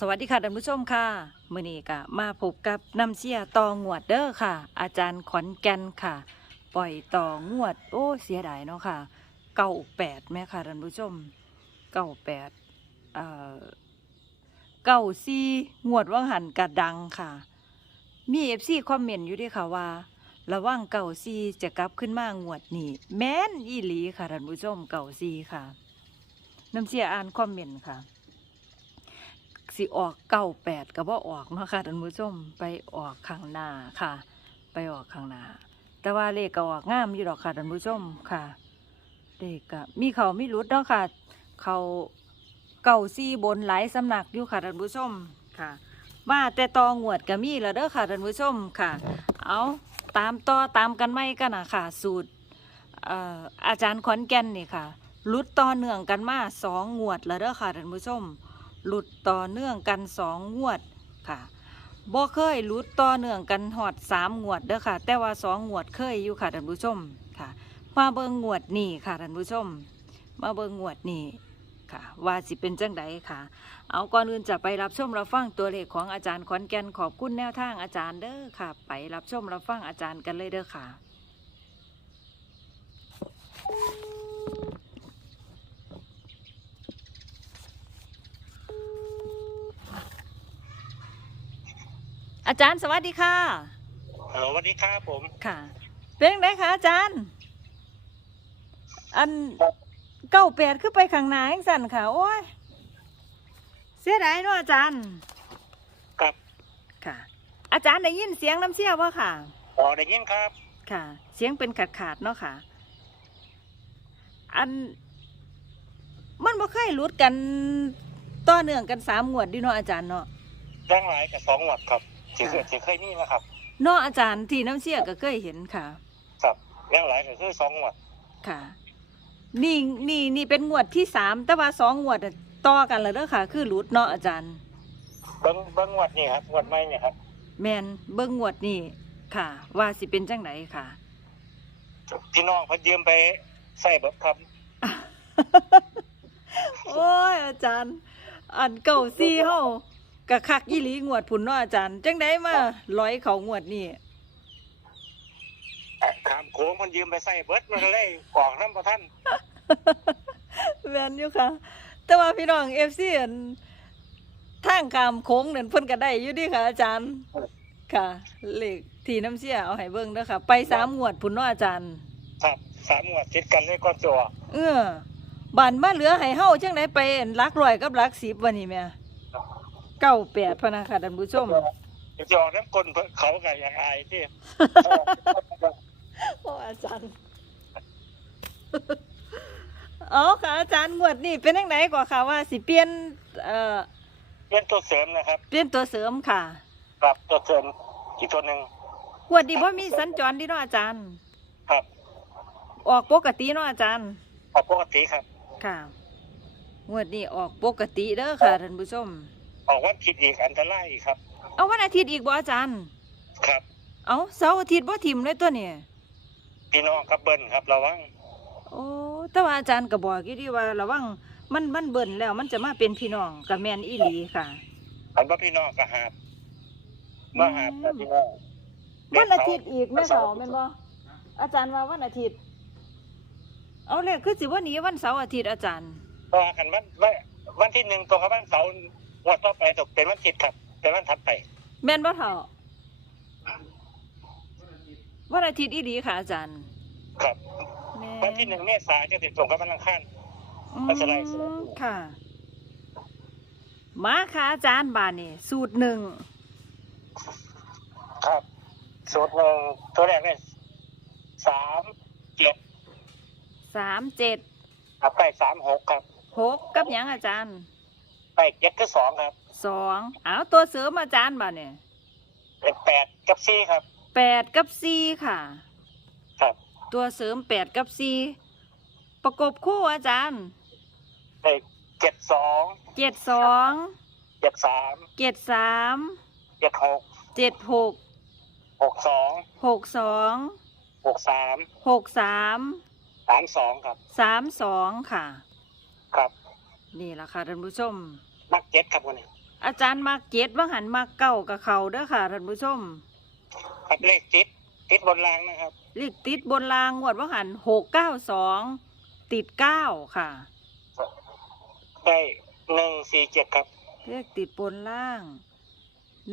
สวัสดีค่ะท่านผู้ชมค่ะมื้อนี้ก็มาพบกับน้ำเชียตองวดเด้อค่ะ อาจารย์ขอนแก่นค่ะ ปล่อยต่องวด โอ้เสียดายเนาะค่ะเก้าแปดแม่ค่ะท่านผู้ชมเก้าแปดเอ่อเก้าซีงวดว่างหันกระดังค่ะ มีเอฟซีคอมเมนต์อยู่ด้วยค่ะว่า ระว่างเก่าซีจะกลับขึ้นมางวดนี้แม่นอีหลีค่ะท่านผู้ชมเก่าซีค่ะ น้ำเสียอ่านคอมเมนต์ค่ะ สิออกเก้าแปดก็บ่ออกเนาะค่ะท่านผู้ชมไปออกข้างหน้าค่ะ ไปออกข้างหน้า แต่ว่าเลขก็ออกงามอยู่ดอกค่ะท่านผู้ชมค่ะเลขก็มีเขามีรุดเนาะค่ะ เขาเก่าซี่บนหลายสำนักอยู่ค่ะท่านผู้ชมค่ะมาแต่ตองวดก็มีแล้วเด้อค่ะท่านผู้ชมค่ะ เอาตามต่อตามกันไม่กันนะค่ะ สูตรเอ่ออาจารย์ขอนแก่นนี่ค่ะรุดต่อเนื่องกันมาสองงวดแล้วเด้อค่ะท่านผู้ชม หลุดต่อเนื่องกันสองงวดค่ะบ่เคยหลุดต่อเนื่องกันหอดสามงวดเด้อค่ะ แต่ว่าสองงวดเคยอยู่ค่ะท่านผู้ชมค่ะ มาเบิ่งงวดนี่ค่ะท่านผู้ชม มาเบิ่งงวดนี่ค่ะ ว่าสิเป็นจังไดค่ะ เอาก่อนอื่นจะไปรับชมรับฟังตัวเลขของอาจารย์ขอนแก่นขอบคุณแนวทางอาจารย์เด้อค่ะ ไปรับชมรับฟังอาจารย์กันเลยเด้อค่ะ อาจารย์สวัสดีค่ะฮัลโหลสวัสดีครับผม ค่ะ เป็นยังไงคะอาจารย์ อันเก้าแปดขึ้นไปข้างหน้าจังสั่นค่ะ โอ้ย เสียดายเนาะอาจารย์กับ ค่ะ อาจารย์ได้ยินเสียงน้ำเชี่ยวว่าค่ะ อ๋อได้ยินครับ ค่ะ เสียงเป็นขาดขาดๆเนาะค่ะ อัน มันบ่เคยหลุดกันต่อเนื่องกันสามงวดดิเนาะอาจารย์เนาะย่างหลายกับสองหวัดครับ ที่เคยค่ะที่เคยมีนะครับ เนาะอาจารย์ที่น้ำเชี่ยก็เคยเห็นค่ะ ครับย่างหลายก็คือสองหวัดค่ะ นี่นี่นี่เป็นงวดที่สามแต่ว่าสองงวดน่ะต่อกันแล้วเด้อค่ะ คือหลุดเนาะอาจารย์ เบิ้งเบิ้งหวัดนี่ครับหวัดไม่เนี่ยครับแมนเบิ้งงวดนี่ค่ะ ว่าสิเป็นจังไดค่ะ พี่น้องเพันยืมไปใส่เบิดครับโอ้ยอาจารย์ อันเก่าซีเฮา กะคักอีหลีงวดผุนเนาะอาจารย์ จังไดมาร้อยเขางวดนี่ขามโค้งเพันยืมไปใส่เบิดมันก็เลยออกน้ำประท่านแมนอยู่ค่ะ แต่ว่าพี่น้องเอฟซีอันทางกามโค้งนั่นเพิ่นก็ได้อยู่ดีค่ะ อาจารย์ ค่ะเลขที่น้ำเสียเอาให้เบิ่งเด้อค่ะ ไปสามงวดผุนเนาะอาจารย์ ครับสามหวัดติดกันเลยก้อนตัวเออบันมาเหลือให้เฮาจังไดไปหลักร้อยกับหลักสิบวันนี้แม่ เก้าแปดพะนะค่ะท่านผู้ชมจะออกน้ำกลนเขากับอย่างอายที่โอ้อาจารย์อ๋อค่ะอาจารย์งวดนี้เป็นยังไงกว่าค่ะว่าสิเปลี่ยนเอ่อเป็นตัวเสริมนะครับเปลี่ยนตัวเสริมค่ะครับตัวเสริมอีกตัวหนึ่งงวดนี้บ่มีสัญจรดีเนาะอาจารย์ ครับ ออกปกติเนาะอาจารย์ออกปกติครับ ค่ะงวดนี้ออกปกติเด้อค่ะท่านผู้ชม ออกวันผิดอีกอันตรายอีกครับ เอาวันอาทิตย์อีกบ่อาจารย์ ครับ เอาเสาร์อาทิตย์บ่ทิมเลยตัวเนี่ยพี่น้องครับเบิ้ลครับระวังโอ้แต่ว่าอาจารย์ก็บอกอยู่ดีว่าระวังมันมันเบิ่นแล้วมันจะมาเป็นพี่น้องกับแม่นอีหลีค่ะ อันว่าพี่น้องก็หาบมาหาบกับพี่น้องวันอาทิตย์อีกแม่นบ่แม่นบ่อาจารย์ว่าวันอาทิตย์ เอาเลขคือสิวันนี้วันเสาร์อาทิตย์อาจารย์ต่อกันวันวันวันที่หนึ่งตรงกับวันเสาร์ง วันต่อไปตกเป็นวันอาทิตย์ครับ เป็นวันถัดไป แม่นบ่เท่าวันอาทิตย์อีหลีค่ะอาจารย์ ครับแม่วันที่หนึ่งเมษายนจะติดตรงกับวันอังคารอืวันสไลด์มค่ะ มาค่ะอาจารย์บานนี่สูตรหนึ่ง ครับ สูตรหนึ่งตัวแรกเนี่ยสามเจ็ดสามเจ็ดครับไปสามหกครับหกกับหยังอาจารย์ ไปเจ็ดก็สองครับสองเอาตัวเสริมอาจารย์บานนี่เป็นแปดกับสี่ครับ แปดกับสี่ค่ะ ครับตัวเสริมแปดกับสี่ประกบคู่อาจารย์ไปเจ็ดสองเจ็ดสองเจ็ดสามเจ็ดสามเจ็ดหกเจ็ดหกหกสองหกสองหกสามหกสามสามสองครับสามสองค่ะ ครับ นี่แหละค่ะท่านผู้ชม มักเจ็ดครับวันนี้อาจารย์มาเก็ตว่าหันมาเก้ากับเขาเด้อค่ะท่านผู้ชมครับเลขติดติดบนรางนะครับ เลขติดบนรางงวดว่าหันหกเก้าสองติดเก้าค่ะ ได้หนึ่งสี่เจ็ดครับ เลขติดบนล่าง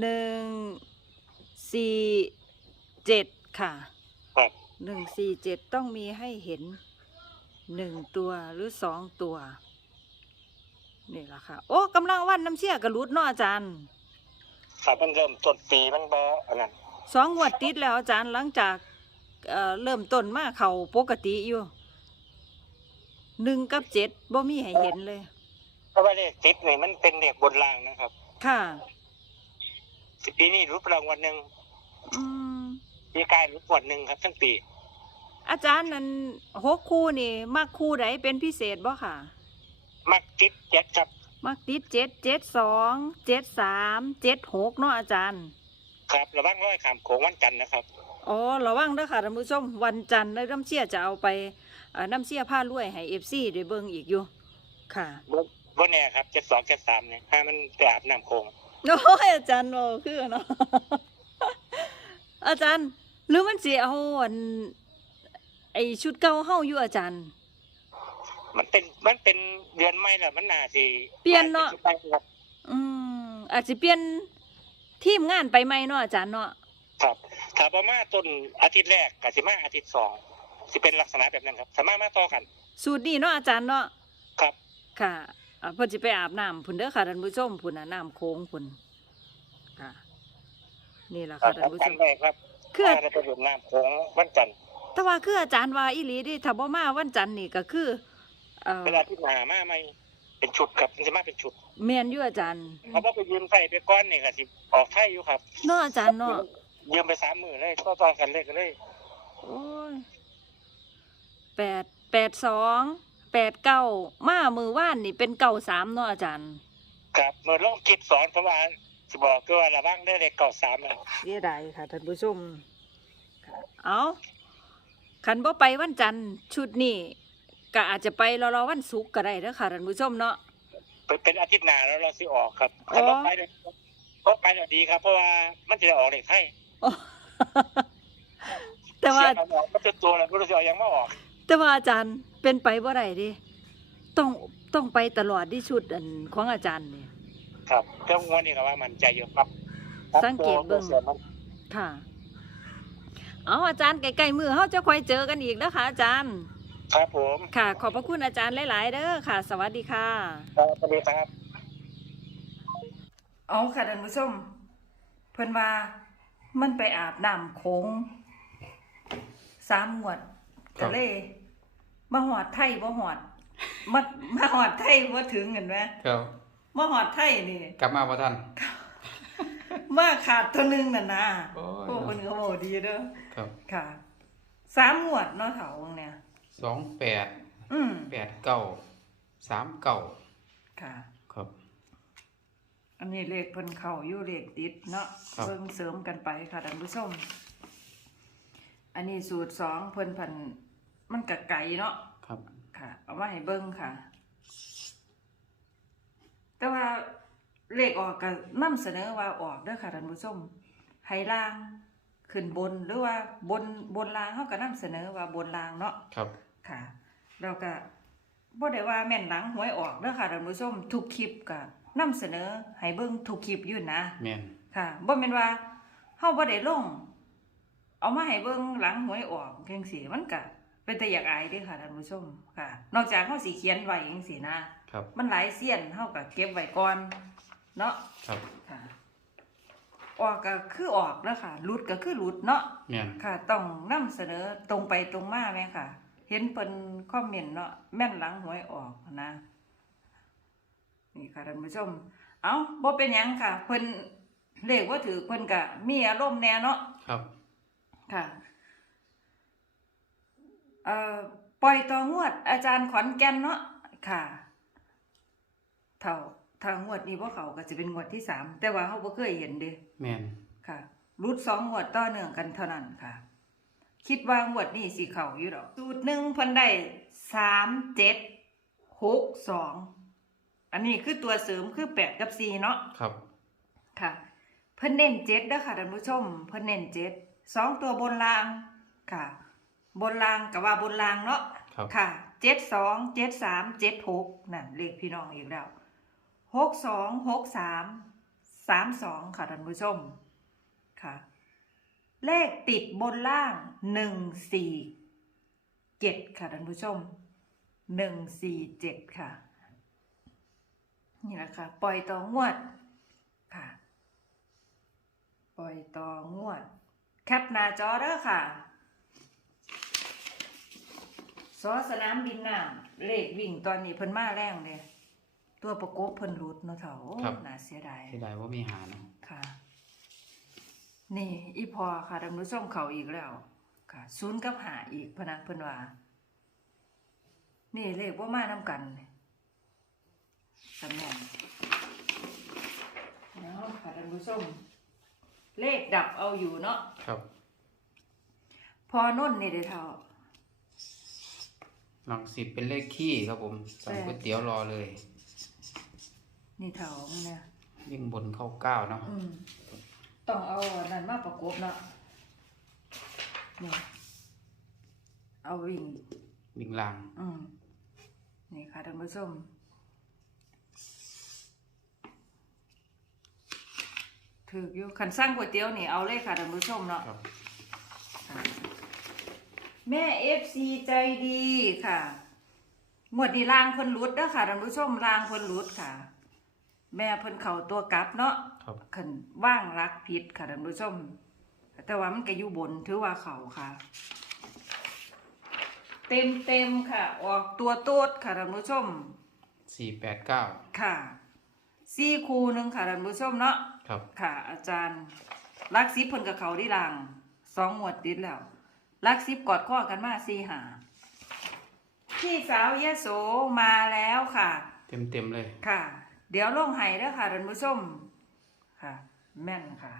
หนึ่งสี่เจ็ดค่ะครับหนึ่งสี่เจ็ดต้องมีให้เห็นหนึ่งตัวหรือสองตัว นี่แหละค่ะ โอ้กำลังวันน้ำเชี่ยกระลุดเนาะอาจารย์ครับมันเริ่มต้นปีมันบออันนั้นสองงวดติดแล้วอาจารย์หลังจากเอ่อเริ่มต้นมาเขาปกติอยู่หนึ่งกับเจ็ดบ่มีให้เห็นเลย เพราะว่าเลขติดนี่มันเป็นเลขบนรางนะครับค่ะ สิปีนี้รู้รางวัลหนึ่งอืม ปีกายรู้รางวัลหนึ่งครับทั้งปีอาจารย์นั้นหกคู่นี่มักคู่ใดเป็นพิเศษบ่ค่ะ มักติดเจ็ดครับ มักติดเจ็ดเจ็ดสองเจ็ดสามเจ็ดหกเนาะอาจารย์ ครับระวังร้อยขามโขงวันจันทร์นะครับอ๋อระวังเด้อค่ะท่านผู้ชมวันจันทร์ได้น้ำเชี่ยจะเอาไปเอ่อน้ำเชี่ยผ้ารวยให้เอฟซีได้เบิ่งอีกอยู่ ค่ะบนแน่ครับเจ็ดสองเจ็ดสามเนี่ยถ้ามันไปอาบน้ำโขงโอ้ยอาจารย์โอคือเนาะอาจารย์ หรือมันสิเอาอันไอชุดเก่าเฮาอยู่อาจารย์ มันเป็นมันเป็นเดือนไม่แล้วมันน่าสิเปลี่ยนเนาะไปครับอืมอาจจะเปลี่ยนทีมงานไปใหม่เนาะอาจารย์เนาะครับถ้าประมาณต้นอาทิตย์แรกกับสิมาอาทิตย์สองสิเป็นลักษณะแบบนั้นครับสามารถมาต่อกัน สูตรนี้เนาะอาจารย์เนาะครับ ค่ะอ่าเพิ่นสิไปอาบน้ำพุ่นเด้อค่ะท่านผู้ชมพุ่นน่ะน้ำโค้งพุ่นค่ะ นี่ล่ะครัค่ะบท่านผู้ชกันมได้ครับคือถ้าเราไปดื่มน้ำโขงวันจันทร์แต่ว่าคืออาจารย์ว่าอีหลีเดิถ้าบ่มาวันจันทร์นี่ก็คือ เอ่อเวลาที่มามาไม่เป็นชุดครับมันจะมาเป็นชุดแม่นอยู่อาจารย์เขาบอกไปยืมใส่ไปก้อนนี่ก็สิออกไทยอยู่ครับเนาะอาจารย์เนาะยืมไปสามหมื่นเลยก็ตอนกันเลยก็เลยโอ้ยแปดแปดสองแปดเก้ามามือว่านนี่เป็นเก้าสามเนาะอาจารย์ครับเมื่อลงคิดสอนเพราะว่าสิบอกก็ว่าระวังได้เลขเก่าสามนะเสียดายค่ะท่านผู้ชมค่ะเอาขันบ่ไปวันจันทร์ชุดนี้ ก็อาจจะไปรอๆวันศุกร์ก็ได้เด้อค่ะท่านผู้ชมเนาะเป็นเป็นอาทิตย์หน้าแล้วเราสิออกครับอ๋อถ้าเราไปเนี่ยก็ไปเนี่ยดีครับ เพราะว่ามันจะได้ออกเลขไทยโอ้แต่ว่า เสียงออกมันจะตัวแล้วก็รู้สึกว่ายังไม่ออก แต่ว่าอาจารย์เป็นไปบ่ได้เดิต้องต้องไปตลอดที่ชุดอันของอาจารย์เนี่ย ครับเจ้างวนนี่ก็ว่ามันใจเยอะครับสังเกตเบิ่ง ตัวสียมันค่ะ เอาอาจารย์ใกล้ๆมือเขาจะค่อยเจอกันอีกนะคะอาจารย์ ครับผมค่ะ ขอบพระคุณอาจารย์หลาย ๆ เด้อค่ะ สวัสดีค่ะ ครับสวัสดีครับ เอาค่ะท่านผู้ชม เพิ่นว่ามันไปอาบน้ำโค้งสามหวดครัก็บ เลยมาหอดไทยบ่หอดมามาหอดไทยบ่ถึงเห็นไหมครับ มาหอดไทยนี่กลับมาพระท่าน มาขาดตัวหนึงน่ะนะโอ้ยโอ้เพิ่นก็บอกดีเด้อครับ ค่ะสามหวดเนาะเถาเนี่ย สองแปดอืมแปดเก้าสามเก้าค่ะ ครับ อันนี้เลขเพิ่นเข้าอยู่เลขติดเนาะครับ เบิ่งเสริมกันไปค่ะท่านผู้ชม อันนี้สูตรสองเพิ่นพันมันกะไก่เนาะ ครับ ค่ะ เอามาให้เบิ่งค่ะ แต่ว่าเลขออกก็นำเสนอว่าออกเด้อค่ะท่านผู้ชมให้ล่าง ขึ้นบนหรือว่าบนบนล่างเฮาก็นำเสนอว่าบนล่างเนาะครับค่ะ เราก็บ่ได้ว่าแม่นหลังหวยออกเด้อค่ะท่านผู้ชมทุกคลิปก็นำเสนอให้เบิ่งทุกคลิปอยู่นะแมนค่ะบ่แม่นว่าเฮาบ่ได้ลงเอามาให้เบิ่งหลังหวยออกจังซี่มันก็เป็นแต่อยากอายเด้อค่ะท่านผู้ชมค่ะ นอกจากเฮาสิเขียนไว้จังซี่นะครับ มันหลายเสี้ยนเฮาก็เก็บไว้ก่อนเนาะครับค่ะ ออกก็คือออกแล้วค่ะหลุดก็คือหลุดเนาะแมนค่ะ ต้องนำเสนอตรงไปตรงมาไหมค่ะ เห็นเพิ่นคอมเมนต์เนาะแม่นหลังหวยออกนะ นี่ค่ะท่านผู้ชม เอาบ่เป็นหยังค่ะ เพิ่นเลขว่าถือเพิ่นก็มีอารมณ์แน่เนาะ ครับ ค่ะเอ่อปล่อยต่องวด อาจารย์ขอนแก่นเนาะค่ะ เท่า ทางงวดนี้พวกเขาก็จะเป็นงวดที่สามแต่ว่าเขาบ่เคยเห็นเด้แมนค่ะรุดสองงวดต่อเนื่องกันเท่านั้นค่ะ คิดว่างวดนี้สิเขาอยู่ดอกสูตรหนึ่งเพิ่นได้สามเจ็ดหกสองอันนี้คือตัวเสริมคือแปดกับสี่เนาะครับ ค่ะ เพิ่นเน้นเจ็ดเด้อค่ะท่านผู้ชม เพิ่นเน้นเจ็ดสองตัวบนรางค่ะ บนรางกับว่าบนรางเนาะครับ ค่ะเจ็ดสองเจ็ดสามเจ็ดหกนั่นเลขพี่น้องอีกแล้ว หกสองหกสามสามสองค่ะท่านผู้ชมค่ะ เลขติดบนล่างหนึ่งสี่เจ็ดค่ะท่านผู้ชมหนึ่งสี่เจ็ดค่ะ นี่แหละค่ะ ปล่อยต่องวดค่ะ ปล่อยต่องวด แคปหน้าจอเด้อค่ะซอสนามบินน้ำเลขวิ่งตอนนี้เพิ่นมาแรงเลย ตัวประกบเพิ่นรุดเนาะเถาครับ น่าเสียดาย เสียดายว่ามีหาเนาะค่ะ นี่ อีพอค่ะท่านผู้ชมเขาอีกแล้ว ค่ะศูนย์กับหาอีกพะนักเพิ่นว่า นี่เลขว่ามาน้ำกันตำแหน่งเนาะค่ะท่านผู้ชมเลขดับเอาอยู่เนาะครับพอนุ่นนี่เด้อเท่า หลังสิบเป็นเลขขี้ครับผมสั่งก๋วยเตี๋ยวรอเลย นี่เท่าเนี่ยยิ่งบนเข้าเก้าเนาะอืมต้องเอาอันนั้นมาประกบเนาะนี่เอาวิ่ง วิ่งลาง อืมนี่ค่ะท่านผู้ชมถืออยู่ขันสร้างก๋วยเตี๋ยวนี่เอาเลยค่ะท่านผู้ชมเนาะครับค่ะแม่เอฟซีใจดีค่ะ หมวดนี้ลางเพิ่นหลุดเด้อค่ะท่านผู้ชมลางเพิ่นหลุดค่ะ แม่เพิ่นเข้าตัวกลับเนาะครับขันว่างรักผิดค่ะท่านผู้ชม แต่ว่ามันก็อยู่บนถือว่าเขาค่ะ เต็มเต็มๆค่ะ ออกตัวโต๊ดค่ะท่านผู้ชมสี่แปดเก้าค่ะซี่คูหนึ่งค่ะท่านผู้ชมเนาะครับ ค่ะ อาจารย์ลักซิบเพิ่นกับเขาที่ลางสองหมวดติดแล้วลักซิบกอดข้อกันมาสี่หาพี่สาวยโสมาแล้วค่ะ เต็มเต็มๆเลยค่ะ เดี๋ยวลงไห้เด้อค่ะท่านผู้ชมค่ะ แม่นค่ะ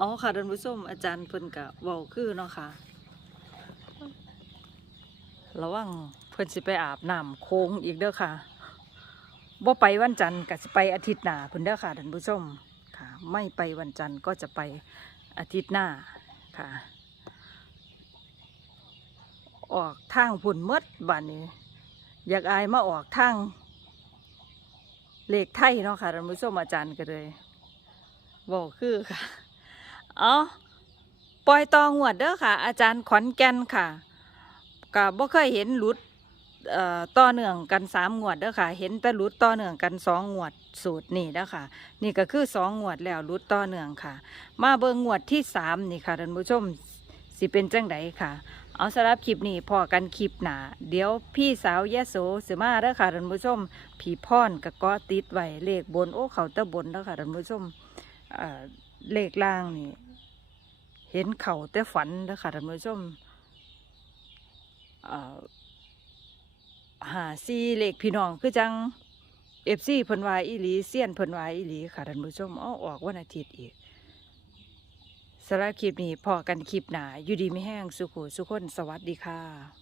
อ๋อค่ะท่านผู้ชมอาจารย์เพิ่นกะเว้าคือเนาะค่ะ ระวังเพิ่นสิไปอาบน้ำโค้งอีกเด้อค่ะบ่ไปวันจันทร์ก็สิไปอาทิตย์หน้าเพิ่นเด้อค่ะท่านผู้ชมค่ะ ไม่ไปวันจันทร์ก็จะไปอาทิตย์หน้าค่ะ ออกทางพุ่นหมดบัดนี้ อยากอายมาออกทางเลขไทยเนาะค่ะท่านผู้ชมอาจารย์ก็เลยบอกคือค่ะเอาปล่อยตองวดเด้อค่ะ อาจารย์ขอนแก่นค่ะก็บ่เคยเห็นหลุดต่อเนื่องกันสามงวดเด้อค่ะ เห็นแต่หลุดต่อเนื่องกันสองงวดสูตรนี่เด้อค่ะ นี่ก็คือสองงวดแล้วหลุดต่อเนื่องค่ะ มาเบิ่งงวดที่สามนี่ค่ะท่านผู้ชมสิเป็นจังไดค่ะ เอาสำหรับคลิปนี้พอกันคลิปหนาเดี๋ยวพี่สาวยะโสสิมาเด้อค่ะท่านผู้ชม ผีพรกับก็ติดไว้เลขบนโอ้เขาตะบนแล้วค่ะท่านผู้ชมเลขล่างนี่ เห็นเขาแต่ฝันแล้วค่ะท่านผู้ชมหาซีเลขพี่น้องคือจังเอฟซีเพิ่นวาอีหลีเซียนเพิ่นวาอีหลีค่ะท่านผู้ชมเอาออกวันอาทิตย์อีก สำหรับคลิปนี้พอกันคลิปหนาอยู่ดีไม่แห้งสุขุสุขคนสวัสดีค่ะ